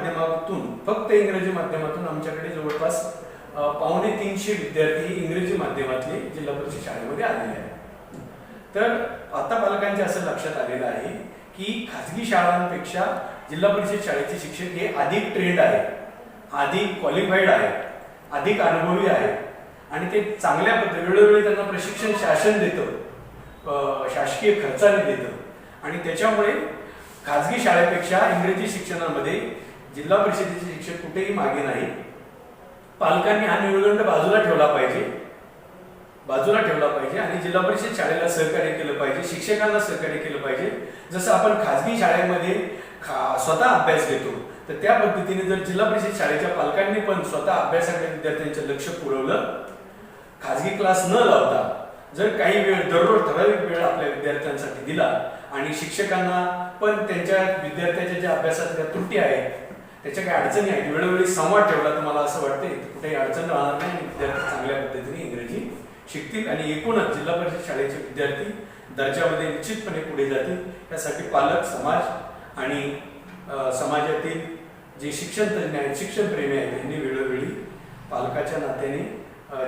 माध्यमातून फक्त इंग्रजी माध्यमातून आमच्याकडे जवळपास पावणे तीनशे विद्यार्थी इंग्रजी माध्यमातले जिल्हा परिषद शाळेमध्ये आलेले आहेत. तर आता पालकांच्या असं लक्षात आलेलं आहे की खाजगी शाळांपेक्षा जिल्हा परिषद शाळेचे शिक्षक हे अधिक ट्रेंड आहेत अधिक क्वालिफाईड आहेत अधिक अनुभवी आहेत आणि ते चांगल्या पद्धती वेळोवेळी त्यांना प्रशिक्षण शासन देतं शासकीय खर्चाने देतं. आणि त्याच्यामुळे खाजगी शाळेपेक्षा इंग्रजी शिक्षणामध्ये जिल्हा परिषदेचे शिक्षक कुठेही मागे नाही पालकांनी हा निर्गंड बाजूला ठेवला पाहिजे. बाजूला ठेवला पाहिजे आणि जिल्हा परिषद शाळेला सहकार्य केलं पाहिजे शिक्षकांना सहकार्य केलं पाहिजे. जसं आपण खाजगी शाळेमध्ये खा स्वतः अभ्यास घेतो तर त्या पद्धतीने जर जिल्हा परिषद शाळेच्या पालकांनी पण स्वतः अभ्यासाकडे विद्यार्थ्यांचं लक्ष पुरवलं खाजगी क्लास न लावता जर काही वेळ दररोज ठराविक वेळ आपल्या विद्यार्थ्यांसाठी दिला आणि शिक्षकांना पण त्यांच्या विद्यार्थ्याच्या ज्या अभ्यासातल्या त्रुटी आहेत त्याच्या काही अडचणी आहेत. वेळोवेळी संवाद ठेवला तर मला असं वाटते कुठेही अडचण राहणार नाही आणि विद्यार्थी चांगल्या पद्धतीने इंग्रजी शिकतील आणि एकूणच जिल्हा परिषद शाळेचे विद्यार्थी दर्जामध्ये निश्चितपणे पुढे जातील. यासाठी पालक समाज आणि समाजातील जे शिक्षण तज्ज्ञ आहेत शिक्षण प्रेमी आहेत यांनी वेळोवेळी पालकाच्या नात्याने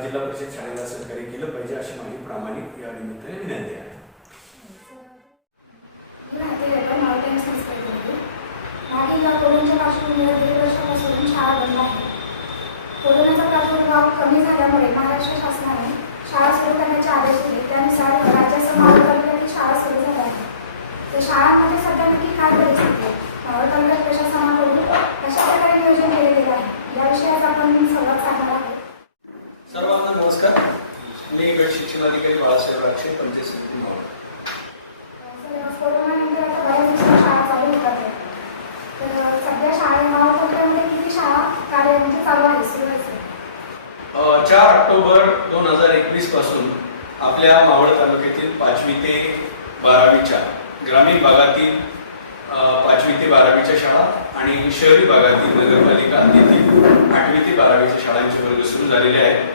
जिल्हा परिषद शाळेला सहकार्य केलं पाहिजे अशी माझी प्रामाणिक या निमित्ताने विनंती आहे. किंवा या कोरोनाच्या पार्श्वभूमीवर दीड वर्षापासून शाळा बंद आहे. कोरोनाचा प्रादुर्भाव कमी झाल्यामुळे महाराष्ट्र शासनाने शाळा सुरू करण्याचे आदेश दिले त्यानुसार राज्यासह मावळ तालुक्यातील शाळा सुरू झाल्या आहेत तर शाळांमध्ये सध्या नक्की काय परिस्थिती आहे मावळ तालुक्यात प्रशासनाकडून कशा प्रकारे नियोजन केले गेले आहे याविषयी आज आपण संवाद साधणार आहोत सर्वांना नमस्कार मी गट शिक्षणाधिकारी बाळासाहेब राक्षे पंचायत समिती मावळ तर कोरोनानंतर आता बऱ्याच दिवसांनी शाळा चालू होतात आहे. तर सध्या शाळे मावळ तालुक्यामध्ये किती शाळा कार्य म्हणजे चालू आहे सुरू आहे अ, चार ऑक्टोबर दोन हजार एकवीसपासून आपल्या मावळ तालुक्यातील पाचवी ते बारावीच्या ग्रामीण भागातील अ, पाचवी ते बारावीच्या शाळा आणि शहरी भागातील नगरपालिका येथील आठवी ते बारावीच्या शाळांचे वर्ग सुरू झालेले आहेत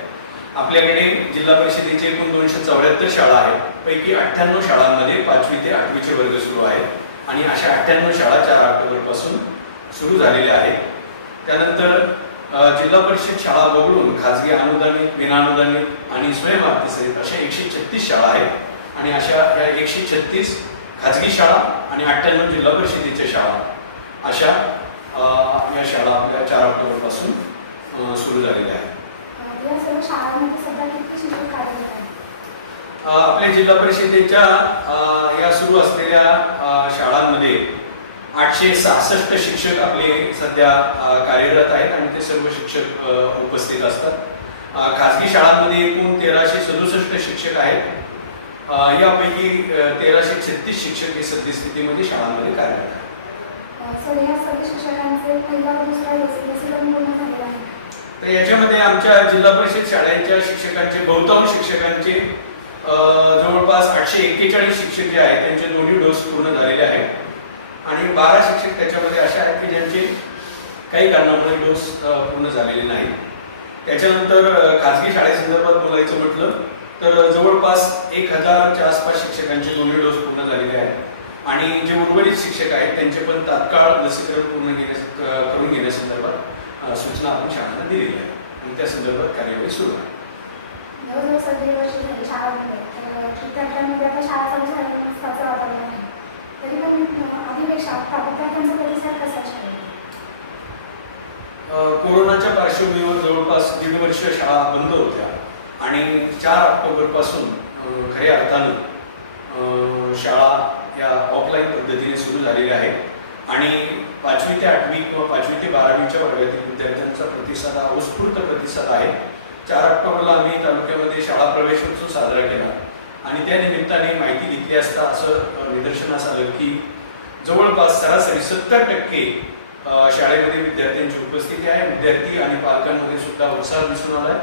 आपल्याकडे जिल्हा परिषदेचे एकूण दोनशे चौऱ्याहत्तर शाळा आहेत. पैकी अठ्ठ्याण्णव शाळांमध्ये पाचवी ते आठवीचे वर्ग सुरू आहेत. आणि अशा अठ्ठ्याण्णव शाळा चार ऑक्टोबरपासून सुरू झालेल्या आहेत. त्यानंतर जिल्हा परिषद शाळा वगळून खाजगी अनुदानित विनानुदानित आणि स्वयंअर्थीसहित अशा एकशे छत्तीस शाळा आहेत. आणि अशा या एकशे छत्तीस खाजगी शाळा आणि अठ्ठ्याण्णव जिल्हा परिषदेच्या शाळा अशा या शाळा आपल्या चार ऑक्टोबरपासून सुरू झालेल्या आहेत. शाळांमध्ये सध्या किती शिक्षक कार्यरत आहेत अ, आपल्या जिल्हा परिषदेच्या या सुरू असलेल्या शाळांमध्ये आठशे सहासष्ट शिक्षक आपले सध्या कार्यरत आहेत आणि ते सर्व शिक्षक उपस्थित असतात. खाजगी शाळांमध्ये एकूण तेराशे सदुसष्ट शिक्षक आहेत. यापैकी तेराशे छत्तीस शिक्षक हे सद्यस्थितीमध्ये शाळांमध्ये कार्यरत आहेत. तर याच्यामध्ये आमच्या जिल्हा परिषद शाळांच्या शिक्षकांचे बहुतांश शिक्षकांचे जवळपास आठशे एक्केचाळीस शिक्षक जे आहेत त्यांचे दोन्ही डोस पूर्ण झालेले आहेत. आणि बारा शिक्षक त्याच्यामध्ये असे आहेत की ज्यांचे काही कारणामुळे डोस पूर्ण झालेले नाही त्याच्यानंतर खाजगी शाळेसंदर्भात बोलायचं म्हटलं तर जवळपास एक हजाराच्या आसपास शिक्षकांचे दोन्ही डोस पूर्ण झालेले आहेत. आणि जे उर्वरित शिक्षक आहेत त्यांचे पण तात्काळ लसीकरण पूर्ण घेण्या करून घेण्यासंदर्भात सूचना आपण शाळांना दिलेल्या आहेत आणि त्या संदर्भात कार्यवाही सुरू आहे जवळजवळ सर दीड वर्ष झाली शाळांमध्ये तर विद्यार्थ्यांमध्ये आता शाळा चालू झाल्याचं वातावरण आहे तरी पण अं, आधीपेक्षा आता विद्यार्थ्यांचा प्रतिसाद कसा आहे शाळेत? अ, कोरोनाच्या पार्श्वभूमीवर जवळपास दीड वर्ष शाळा बंद होत्या आणि चार ऑक्टोबरपासून खऱ्या अर्थानं शाळा या ऑफलाईन पद्धतीने सुरू झालेल्या आहेत आणि पाचवी ते आठवी किंवा पाचवी ते बारावीच्या वर्गातील विद्यार्थ्यांचा प्रतिसाद हा उत्स्फूर्त प्रतिसाद आहे. चार ऑक्टोबरला आम्ही तालुक्यामध्ये शाळा प्रवेशोत्सव साजरा केला आणि त्या निमित्ताने माहिती घेतली असता असं निदर्शनास आलं की जवळपास सरासरी सत्तर टक्के शाळेमध्ये विद्यार्थ्यांची उपस्थिती आहे. विद्यार्थी आणि पालकांमध्ये सुद्धा उत्साह दिसून आलाय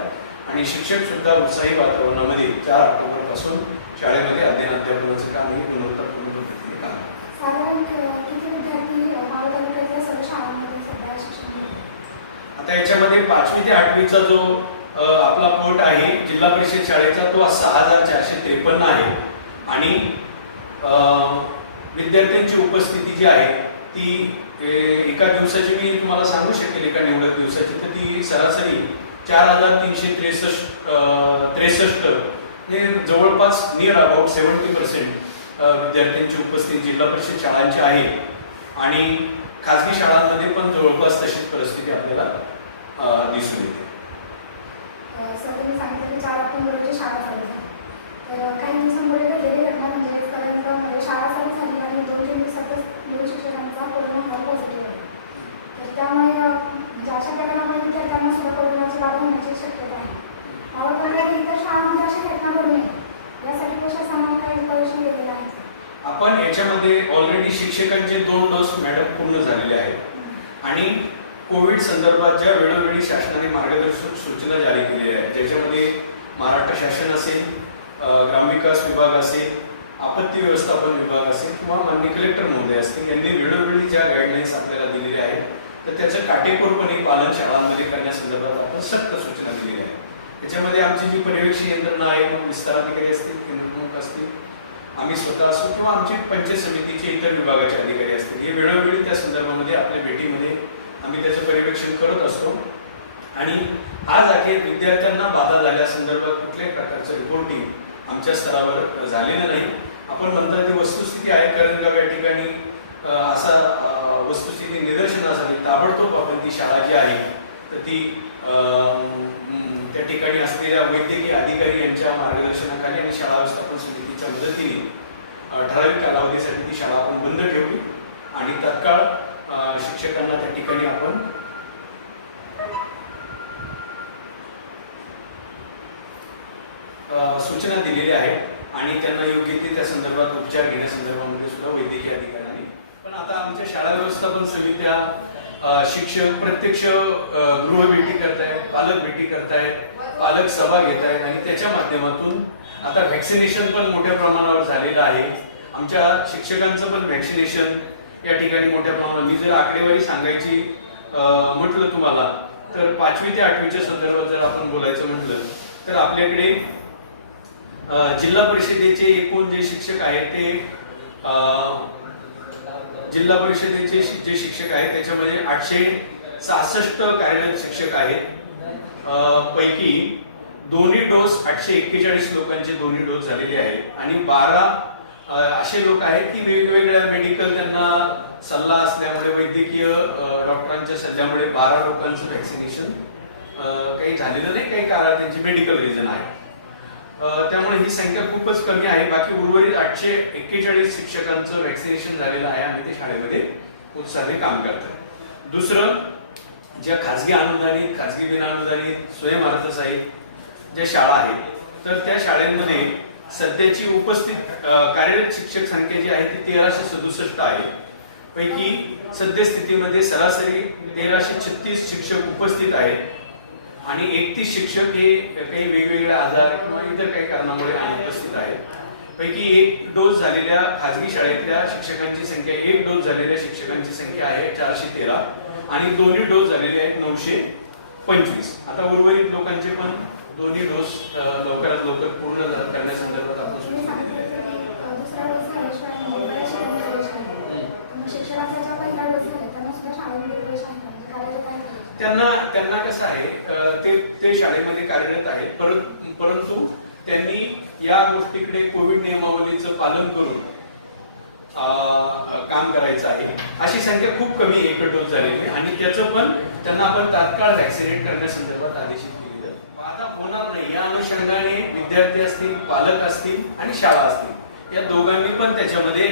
आणि शिक्षक सुद्धा उत्साही वातावरणामध्ये चार ऑक्टोबरपासून शाळेमध्ये अध्ययन अध्यापनाचं काम हे गुणवत्तापूर्ण पद्धतीने काम आहे. साधारण अं, किती विद्यार्थी अं, मावळ तालुक्यातल्या सर्व शाळांमध्ये सध्या शिक्षण घेतात? आता याच्यामध्ये पाचवी ते आठवीचा जो आपला पोट आहे जिल्हा परिषद शाळेचा तो सहा हजार चारशे त्रेपन्न आहे. आणि विद्यार्थ्यांची उपस्थिती जी आहे ती एका दिवसाची मी तुम्हाला सांगू शकेल एका निवडक दिवसाची. तर ती सरासरी चार हजार तीनशे त्रेसष्ट त्रेसष्ट हे जवळपास नियर अबाउट सेवन्टी पर्सेंट विद्यार्थ्यांची उपस्थिती जिल्हा परिषद शाळांची आहे. आणि खाजगी शाळांमध्ये पण जवळपास तशीच परिस्थिती आपल्याला दिसून येते. सर तुम्ही सांगितलं की चार ऑक्टोबरची शाळा चालू झाली. तर काही दिवसांपूर्वी घडलेली घटना म्हणजे शाळा चालू झाली आणि दोन तीन दिवसातच दोन शिक्षकांचा कोरोना हा पॉझिटिव्ह आहे तर त्यामुळे अ, म्हणजे अशा सुद्धा कोरोनाची होण्याची शक्यता आहे. इतर शाळांमध्ये अशा घटना घडू नये यासाठी प्रशासनाने काही उपाययोजना केलेल्या आहेत आपण याच्यामध्ये ऑलरेडी शिक्षकांचे दोन डोस मॅडम पूर्ण झालेले आहेत. आणि कोविड संदर्भात ज्या वेळोवेळी शासनाने मार्गदर्शक सूचना जारी केलेल्या आहेत ज्याच्यामध्ये महाराष्ट्र शासन असेल ग्रामविकास विभाग असेल आपत्ती व्यवस्थापन विभाग असेल किंवा माननीय कलेक्टर महोदय असतील यांनी वेळोवेळी ज्या गाईडलाईन्स आपल्याला दिलेल्या आहेत तर त्याचं काटेकोरपणे पालन शाळांमध्ये करण्यासंदर्भात आपण सक्त सूचना दिलेली आहे त्याच्यामध्ये आमची जी पर्यवेक्षी यंत्रणा आहे मग विस्तार अधिकारी असतील केंद्रप्रमुख असतील आम्ही स्वतः असू किंवा आमची पंचायत समितीचे इतर विभागाचे अधिकारी असतील हे वेळोवेळी त्या संदर्भामध्ये आपल्या भेटीमध्ये आम्ही त्याचं पर्यवेक्षण करत असतो. आणि आज अखेर विद्यार्थ्यांना बाधा झाल्या संदर्भात कुठल्याही प्रकारचं रिपोर्टिंग आमच्या स्तरावर झालेलं नाही. आपण म्हणता ती वस्तुस्थिती आहे करंजगाव या ठिकाणी असा वस्तुस्थिती निदर्शनास आली ताबडतोब आपण ती शाळा जी आहे तर ती त्या ठिकाणी असलेल्या वैद्यकीय अधिकारी यांच्या मार्गदर्शनाखाली आणि शाळा व्यवस्थापन समितीच्या मदतीने ठराविक कालावधीसाठी ती शाळा आपण बंद ठेवली. आणि तत्काळ शिक्षकांना त्या ठिकाणी आपण सूचना दिलेल्या आहेत आणि त्यांना योग्य ते त्या संदर्भात उपचार घेण्यासंदर्भामध्ये सुद्धा वैद्यकीय अधिकाऱ्यांनी. पण आता आमच्या शाळा व्यवस्थापन समित्या शिक्षक प्रत्यक्ष गृह भेटी करतायत पालक भेटी करतायत पालक सभा घेत आहेत आणि त्याच्या माध्यमातून आता व्हॅक्सिनेशन पण मोठ्या प्रमाणावर झालेलं आहे. आमच्या शिक्षकांचं पण व्हॅक्सिनेशन या ठिकाणी मोठ्या प्रमाणावर. मी जर आकडेवारी सांगायची म्हटलं तुम्हाला तर पाचवी ते आठवीच्या संदर्भात जर आपण बोलायचं म्हटलं तर आपल्याकडे जिल्हा परिषदेचे एकूण जे शिक्षक आहेत ते जिल्हा परिषदेचे जे शिक्षक आहेत त्याच्यामध्ये आठशे सहासष्ट कार्यरत शिक्षक आहेत. पैकी दोन्ही डोस आठशे एक्केचाळीस लोकांचे दोन्ही डोस झालेले आहेत. आणि बारा असे लोक आहेत की वेगवेगळ्या मेडिकल त्यांना सल्ला असल्यामुळे वैद्यकीय डॉक्टरांच्या सल्ल्यामुळे बारा लोकांचं व्हॅक्सिनेशन काही झालेलं नाही काही कारण त्यांची मेडिकल रिझन आहे. त्यामुळे ही संख्या खूपच कमी आहे. बाकी उर्वरित आठशे एक्केचाळीस शिक्षकांचं व्हॅक्सिनेशन झालेलं आहे. आणि ते शाळेमध्ये उत्साहाने काम करतात दुसरं ज्या खाजगी अनुदानित खाजगी बिनाअनुदानित स्वयं अर्थसाहित ज्या शाळा आहेत तर त्या शाळांमध्ये सध्याची उपस्थित कार्यरत शिक्षक संख्या जी आहे ती तेराशे सदुसष्ट आहे. पैकी सद्यस्थितीमध्ये सरासरी तेराशे छत्तीस शिक्षक उपस्थित आहेत. आणि एकतीस शिक्षक हे काही वेगवेगळे आजार किंवा इतर काही कारणामुळे अनुपस्थित आहेत. पैकी एक डोस झालेल्या खाजगी शाळेतल्या शिक्षकांची संख्या एक डोस झालेल्या शिक्षकांची संख्या आहे चारशे तेरा. आणि दोन्ही डोस झालेले आहेत नऊशे पंचवीस. आता उर्वरित लोकांचे पण दोन्ही डोस लवकरात लवकर पूर्ण करण्यासंदर्भात आपण म्हणजे त्यांना? त्यांना कसं आहे ते ते शाळेमध्ये कार्यरत आहेत परत परंतु त्यांनी या गोष्टीकडे कोविड नियमावलीचं पालन करून काम करायचं आहे. अशी संख्या खूप कमी एक डोस झालेली. आहे आणि त्याचं पण त्यांना आपण तात्काळ व्हॅक्सिनेट करण्यासंदर्भात आदेशित केलेलं आहे. आता होणार नाही या अनुषंगाने विद्यार्थी असतील पालक असतील आणि शाळा असतील या दोघांनी पण त्याच्यामध्ये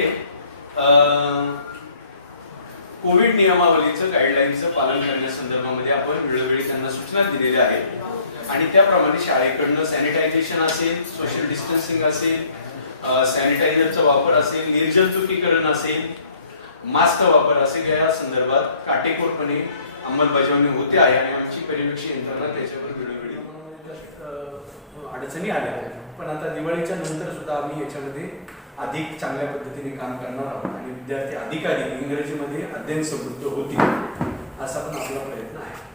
कोविड नियमावलीचं गाईडलाईनचं पालन करण्यासंदर्भामध्ये आपण वेळोवेळी त्यांना सूचना दिलेल्या आहेत. आणि त्याप्रमाणे शाळेकडनं सॅनिटायझेशन असेल सोशल डिस्टन्सिंग असेल सॅनिटायझरचा वापर असेल निर्जंतुकीकरण असेल मास्कचा वापर असेल या संदर्भात काटेकोरपणे अंमलबजावणी होते आहे आणि आमची पर्यवेक्षी यंत्रणा त्याच्यावर वेळोवेळी अडचणी आल्या. पण आता दिवाळीच्या नंतर सुद्धा आम्ही याच्यामध्ये अधिक चांगल्या पद्धतीने काम करणार आहोत. आणि विद्यार्थी अधिकाधिक इंग्रजीमध्ये अध्ययन समृद्ध होतील असा पण आपला प्रयत्न आहे.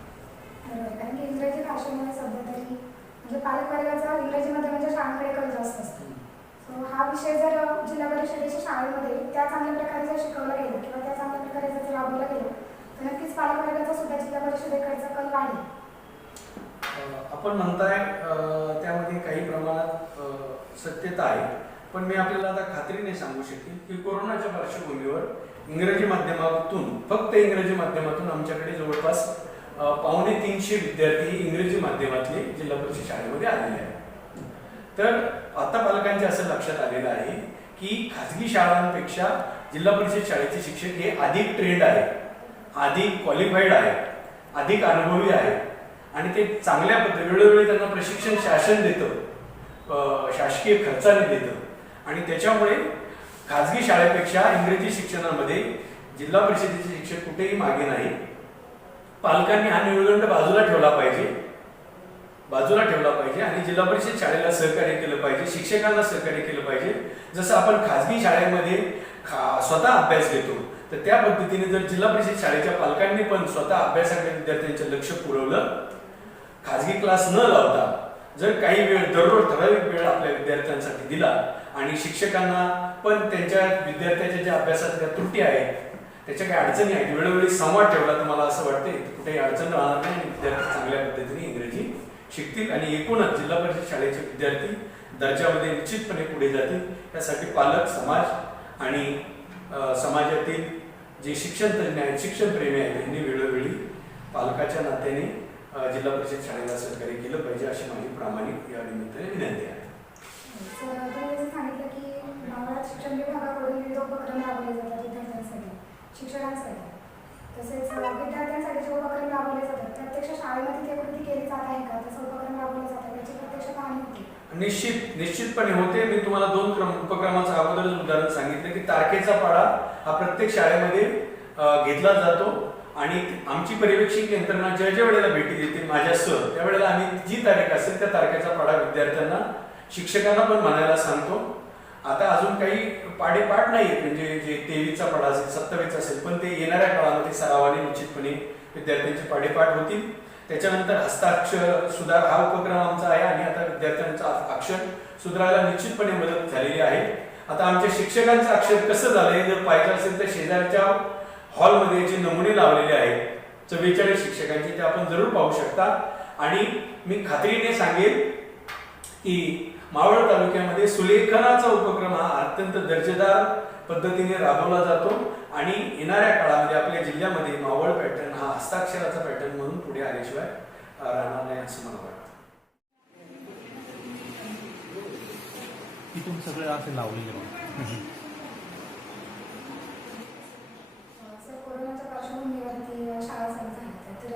कारण की इंग्रजी भाषेमुळे सध्या तरी म्हणजे पालकवर्गाचा इंग्रजी माध्यमाच्या शाळांकडे कल जास्त असतो. सो हा विषय जर जिल्हा परिषदेच्या शाळेमध्ये त्या चांगल्या प्रकारे जर शिकवलं गेलं किंवा त्या चांगल्या प्रकारे जर राबवलं गेलं तर नक्कीच पालक वर्गाचा सुद्धा जिल्हा परिषदेकडचा कल वाढेल. आपण म्हणताय त्यामध्ये काही प्रमाणात सत्यता आहे. पण मी आपल्याला आता खात्रीने सांगू शकेन की कोरोनाच्या पार्श्वभूमीवर इंग्रजी माध्यमातून फक्त इंग्रजी माध्यमातून आमच्याकडे जवळपास पावणे तीनशे विद्यार्थी इंग्रजी माध्यमातले जिल्हा परिषद शाळेमध्ये आलेले आहेत. तर आता पालकांच्या असं लक्षात आलेलं आहे की खाजगी शाळांपेक्षा जिल्हा परिषद शाळेचे शिक्षक हे अधिक ट्रेंड आहे अधिक क्वालिफाईड आहे अधिक अनुभवी आहे आणि ते चांगल्या पद्धती वेळोवेळी त्यांना प्रशिक्षण शासन देतं. शासकीय खर्चाने देतं. आणि त्याच्यामुळे खाजगी शाळेपेक्षा इंग्रजी शिक्षणामध्ये जिल्हा परिषदेचे शिक्षक कुठेही मागे नाही पालकांनी हा निर्गंड बाजूला ठेवला पाहिजे. बाजूला ठेवला पाहिजे आणि जिल्हा परिषद शाळेला सहकार्य केलं पाहिजे शिक्षकांना सहकार्य केलं पाहिजे. जसं आपण खाजगी शाळेमध्ये खा स्वतः अभ्यास घेतो तर त्या पद्धतीने जर जिल्हा परिषद शाळेच्या पालकांनी पण स्वतः अभ्यासाकडे विद्यार्थ्यांचं लक्ष पुरवलं खाजगी क्लास न लावता जर काही वेळ दररोज ठराविक वेळ आपल्या विद्यार्थ्यांसाठी दिला आणि शिक्षकांना पण त्यांच्या विद्यार्थ्याच्या ज्या अभ्यासातल्या त्रुटी आहेत त्याच्या काही अडचणी आहेत वेळोवेळी संवाद ठेवला तर मला असं वाटते कुठेही अडचण राहणार नाही आणि विद्यार्थी चांगल्या पद्धतीने इंग्रजी शिकतील आणि एकूणच जिल्हा परिषद शाळेचे विद्यार्थी दर्जामध्ये निश्चितपणे पुढे जातील. त्यासाठी पालक समाज आणि समाजातील जे शिक्षण तज्ज्ञ आहेत शिक्षण प्रेमी आहेत यांनी वेळोवेळी पालकाच्या नात्याने जिल्हा परिषद शाळेला सहकार्य केलं पाहिजे अशी माझी प्रामाणिक या निमित्ताने विनंती आहे. सर तुम्ही जसं सांगितलं की गावात शिक्षण विभागाकडून विविध उपक्रम राबवले जातात विद्यार्थ्यांसाठी शिक्षकांसाठी तसेच अ, विद्यार्थ्यांसाठी जे उपक्रम राबवले जातात प्रत्यक्ष शाळेमध्ये ते कृती केली जात आहे का? तसं उपक्रम राबवले जातात याची प्रत्यक्ष पाहणी होते. निश्चित निश्चितपणे होते. मी तुम्हाला दोन क्रम उपक्रमाचं अगोदरच उदाहरण सांगितलं की तारखेचा पाडा हा प्रत्येक शाळेमध्ये घेतला जातो. आणि आमची पर्यवेक्षक यंत्रणा ज्या ज्या वेळेला भेटी देते माझ्यासह त्यावेळेला आम्ही जी तारीख असेल त्या तारखेचा पाडा विद्यार्थ्यांना शिक्षकांना पण म्हणायला सांगतो. आता अजून काही पाडेपाठ नाही म्हणजे जे तेवीसचा पाडा असेल सत्तावीसचा असेल पण ते येणाऱ्या काळामध्ये सरावाने निश्चितपणे विद्यार्थ्यांचे पाडेपाठ होतील. त्याच्यानंतर हस्ताक्षर सुधार हा उपक्रम आमचा आहे आणि आता विद्यार्थ्यांचा अक्षर सुधारायला निश्चितपणे मदत झालेली आहे. आता आमच्या शिक्षकांचं अक्षर कसं झालंय जर पाहिजे असेल तर शेजारच्या हॉलमध्ये जे नमुने लावलेले आहेत चव्वेचाळीस शिक्षकांचे ते आपण जरूर पाहू शकता. आणि मी खात्रीने सांगेन की मावळ तालुक्यामध्ये सुलेखनाचा उपक्रम हा अत्यंत दर्जेदार पद्धतीने राबवला जातो आणि येणाऱ्या काळामध्ये आपल्या जिल्ह्यामध्ये मावळ पॅटर्न हा हस्ताक्षराचा पॅटर्न म्हणून पुढे आल्याशिवाय राहणार नाही असं मला वाटतं. इथून सगळे असे लावलेले बघा. सर कोरोनाच्या पार्श्वभूमीवरती शाळा चालू झाल्या. तर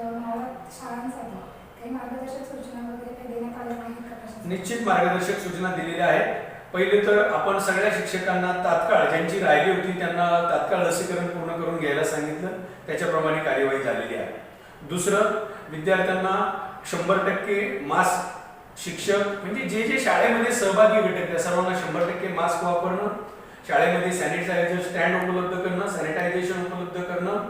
शाळांसाठी काही मार्गदर्शक सूचना वगैरे काही देण्यात आल्या आहेत निश्चित मार्गदर्शक सूचना दिलेल्या आहेत. पहिले तर आपण सगळ्या शिक्षकांना तात्काळ ज्यांची राहिली होती त्यांना तात्काळ लसीकरण पूर्ण करून घ्यायला सांगितलं. त्याच्याप्रमाणे कार्यवाही झालेली आहे. दुसरं विद्यार्थ्यांना शंभर टक्के मास्क शिक्षक म्हणजे जे जे शाळेमध्ये सहभागी घटक त्या सर्वांना शंभर टक्के मास्क वापरणं शाळेमध्ये सॅनिटायझर स्टँड उपलब्ध करणं सॅनिटायझेशन उपलब्ध करणं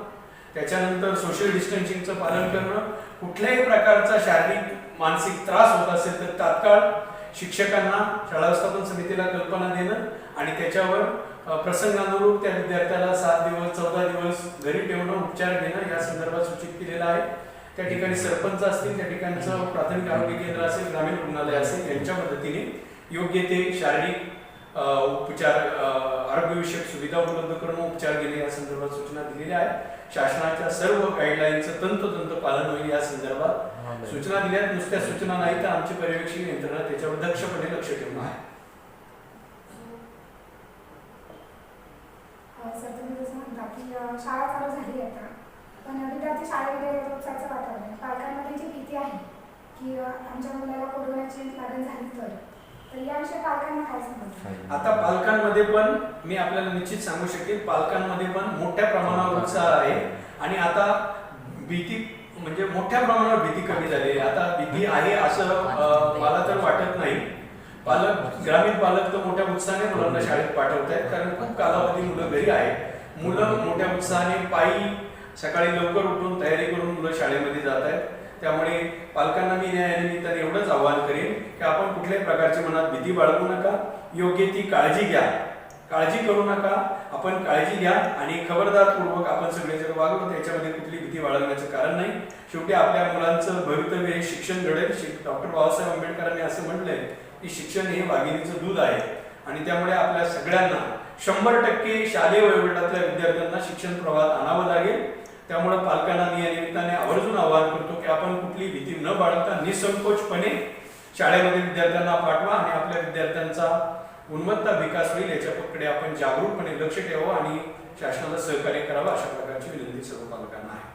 त्याच्यानंतर सोशल डिस्टन्सिंगचं पालन करणं कुठल्याही प्रकारचा शारीरिक मानसिक त्रास होत असेल तर तात्काळ शिक्षकांना शाळा व्यवस्थापन समितीला कल्पना देणं आणि त्याच्यावर प्रसंगानुरूप त्या विद्यार्थ्याला सात दिवस चौदा दिवस घरी ठेवणं उपचार घेणं या संदर्भात सूचित केलेलं आहे. त्या ठिकाणी सरपंच असतील त्या ठिकाणचं प्राथमिक आरोग्य केंद्र असेल ग्रामीण रुग्णालय असेल यांच्या मदतीने योग्य ते शारीरिक उपचार आरोग्यविषयक सुविधा उपलब्ध करणं उपचार घेणे या संदर्भात सूचना दिलेल्या आहेत. शासनाच्या सर्व गाईडलाईनचं तंतोतंत पालन होईल या संदर्भात सूचना दिल्यात. नुसत्या सूचना नाही तर आमची पर्यवेक्षक यंत्रणा त्याच्यावर दक्षपणे लक्ष ठेवून आहे. शाळा चालू झाली आता. पण विद्यार्थी शाळेमध्ये वातावरण. पालकांमध्ये जी भीती आहे की आमच्या मुलाला कोरोनाची लागण झाली तर? आता पालकांमध्ये पण मी आपल्याला निश्चित सांगू शकेल पालकांमध्ये पण मोठ्या प्रमाणावर उत्साह आहे. आणि आता भीती म्हणजे मोठ्या प्रमाणावर भीती कमी आहे. आता भीती आहे असं मला तर वाटत नाही. पालक ग्रामीण पालक तर मोठ्या उत्साहाने मुलांना शाळेत पाठवत आहेत कारण खूप कालावधी मुलं घरी आहेत. मुलं मोठ्या उत्साहाने पायी सकाळी लवकर उठून तयारी करून मुलं शाळेमध्ये जात आहेत त्यामुळे पालकांना मी या निमित्ताने एवढंच आवाहन करेन की आपण कुठल्याही प्रकारची मनात भीती बाळगू नका. योग्य ती काळजी घ्या. काळजी करू नका. आपण काळजी घ्या आणि खबरदारपूर्वक आपण सगळे जर वागलो त्याच्यामध्ये कुठली भीती बाळगण्याचं कारण नाही. शेवटी आपल्या मुलांचं भवितव्य हे शिक्षण घडेल. डॉक्टर बाबासाहेब आंबेडकरांनी असं म्हटलंय की शिक्षण हे वाघिणीचं दूध आहे. आणि त्यामुळे आपल्या सगळ्यांना शंभर टक्के शालेय वयोगटातल्या विद्यार्थ्यांना शिक्षण प्रवाहात आणावं लागेल. त्यामुळे पालकांना मी या निमित्ताने आवर्जून आवाहन करतो की आपण कुठली भीती न बाळगता निसंकोचपणे शाळेमध्ये विद्यार्थ्यांना पाठवा आणि आपल्या विद्यार्थ्यांचा गुणवत्ता विकास होईल याच्याकडे आपण जागरूकपणे लक्ष ठेवावं आणि शासनाला सहकार्य करावं अशा प्रकारची विनंती सर्व पालकांना आहे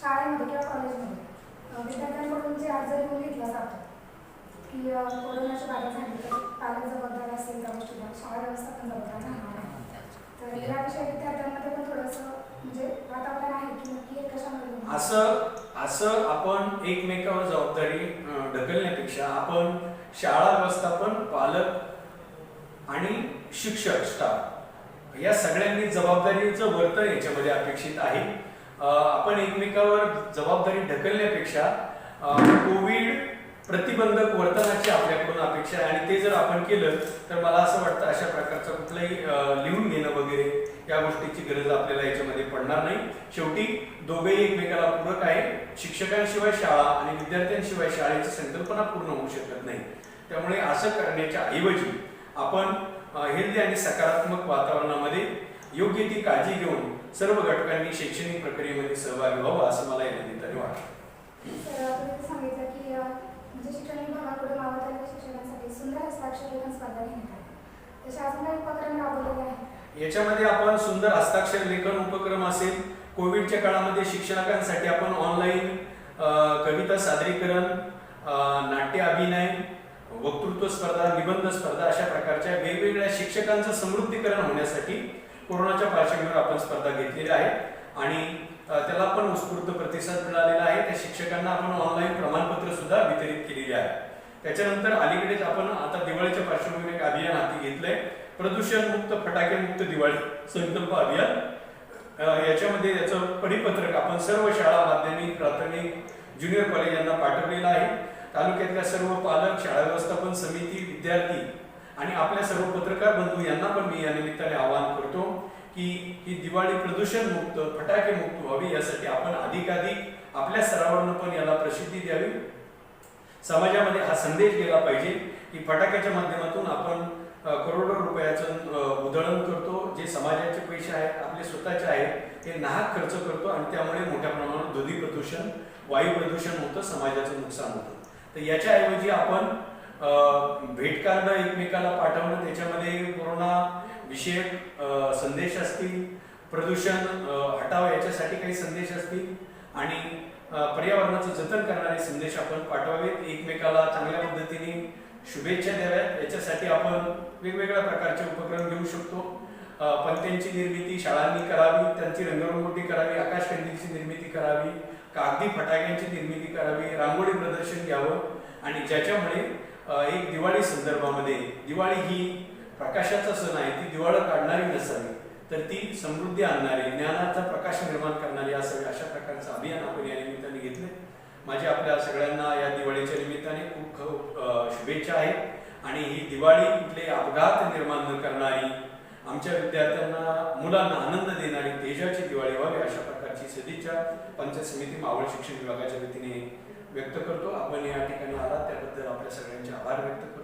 शाळेमध्ये किंवा कॉलेजमध्ये विद्यार्थ्यांकडून जे अर्ज लिहून घेतला जातो की कोरोनाची बाधा झाली तर पालक जबाबदार असेल त्या गोष्टीला शाळा व्यवस्थापन जबाबदार राहणार आहे तर याविषयी विद्यार्थ्यांमध्ये पण थोडंसं असं असं आपण एकमेकावर जबाबदारी ढकलण्यापेक्षा आपण शाळा व्यवस्थापन पालक आणि शिक्षक स्टाफ या सगळ्यांनी जबाबदारीचं वर्तन याच्यामध्ये अपेक्षित आहे. आपण एकमेकावर जबाबदारी ढकलण्यापेक्षा कोविड प्रतिबंधक वर्तनाची आपल्याकडून अपेक्षा आहे आणि ते जर आपण केलं तर मला असं वाटतं अशा प्रकारचं कुठलंही लिहून घेणं वगैरे या गोष्टीची गरज आपल्याला याच्यामध्ये पडणार नाही. शेवटी दोघेही एकमेकाला पूरक आहे शिक्षकांशिवाय शाळा आणि विद्यार्थ्यांशिवाय शाळेची संकल्पना पूर्ण होऊ शकत नाही. त्यामुळे असं करण्याच्या ऐवजी आपण हेल्दी आणि सकारात्मक वातावरणामध्ये योग्य ती काळजी घेऊन सर्व घटकांनी शैक्षणिक प्रक्रियेमध्ये सहभागी व्हावं असं मला या निमित्ताने वाटतं. याच्यामध्ये आपण सुंदर हस्ताक्षर लेखन उपक्रम असेल कोविडच्या काळामध्ये शिक्षकांसाठी आपण ऑनलाईन कविता सादरीकरण नाट्य अभिनय वक्तृत्व स्पर्धा निबंध स्पर्धा अशा प्रकारच्या वेगवेगळ्या शिक्षकांचं समृद्धीकरण होण्यासाठी कोरोनाच्या पार्श्वभूमीवर आपण स्पर्धा घेतलेल्या आहेत. आणि त्याला पण उत्स्फूर्त प्रतिसाद मिळालेला आहे. त्या शिक्षकांना आपण ऑनलाईन प्रमाणपत्र सुद्धा वितरित केलेली आहे. त्याच्यानंतर अलीकडेच आपण आता दिवाळीच्या पार्श्वभूमीवर एक अभियान हाती घेतलंय. प्रदूषण मुक्त फटाके मुक्त दिवाळी संकल्प अभियान. याच्यामध्ये याचं परिपत्रक आपण सर्व शाळा माध्यमिक प्राथमिक ज्युनियर कॉलेज यांना पाठवलेलं आहे. तालुक्यातल्या सर्व पालक शाळा व्यवस्थापन समिती विद्यार्थी आणि आपल्या सर्व पत्रकार बंधू यांना पण मी या निमित्ताने आवाहन करतो की ही दिवाळी प्रदूषण मुक्त फटाके मुक्त व्हावी यासाठी आपण अधिकाधिक आपल्या स्तरावरनं पण याला प्रसिद्धी द्यावी. समाजामध्ये हा संदेश गेला पाहिजे की फटाक्याच्या माध्यमातून आपण करोडो रुपयाचं उधळण करतो जे समाजाचे पैसे आहेत आपले स्वतःचे आहेत ते नाहक खर्च करतो आणि त्यामुळे मोठ्या प्रमाणात ध्वनी प्रदूषण वायू प्रदूषण होतं समाजाचं नुकसान होतं. तर याच्याऐवजी आपण भेटकार्ड एकमेकाला पाठवणं त्याच्यामध्ये कोरोना विषयक संदेश असतील प्रदूषण हटाव हटावं याच्यासाठी काही संदेश असतील आणि पर्यावरणाचं जतन करणारे संदेश आपण पाठवावेत. एकमेकाला चांगल्या पद्धतीने शुभेच्छा द्याव्या याच्यासाठी आपण वेगवेगळ्या प्रकारचे उपक्रम घेऊ शकतो. पण त्यांची निर्मिती शाळांनी करावी त्यांची रंगरंगोटी करावी आकाशकंदीलची निर्मिती करावी कागदी फटाक्यांची निर्मिती करावी रांगोळी प्रदर्शन घ्यावं आणि ज्याच्यामुळे एक दिवाळी संदर्भामध्ये दिवाळी ही प्रकाशाचा सण आहे ती दिवाळं काढणारी नसावी तर ती समृद्धी आणणारी ज्ञानाचा प्रकाश निर्माण करणारी असावी अशा प्रकारचं अभियान आपण या निमित्ताने घेतलं माझ्या आपल्या सगळ्यांना या दिवाळीच्या निमित्ताने खूप खूप शुभेच्छा आहेत. आणि ही दिवाळी कुठले अपघात निर्माण न करणारी आमच्या विद्यार्थ्यांना मुलांना आनंद देणारी तेजाची दिवाळी व्हावी अशा प्रकारची सदिच्छा पंचायत समिती मावळ शिक्षण विभागाच्या वतीने व्यक्त करतो. आपण या ठिकाणी आलात त्याबद्दल आपल्या सगळ्यांचे आभार व्यक्त करतो.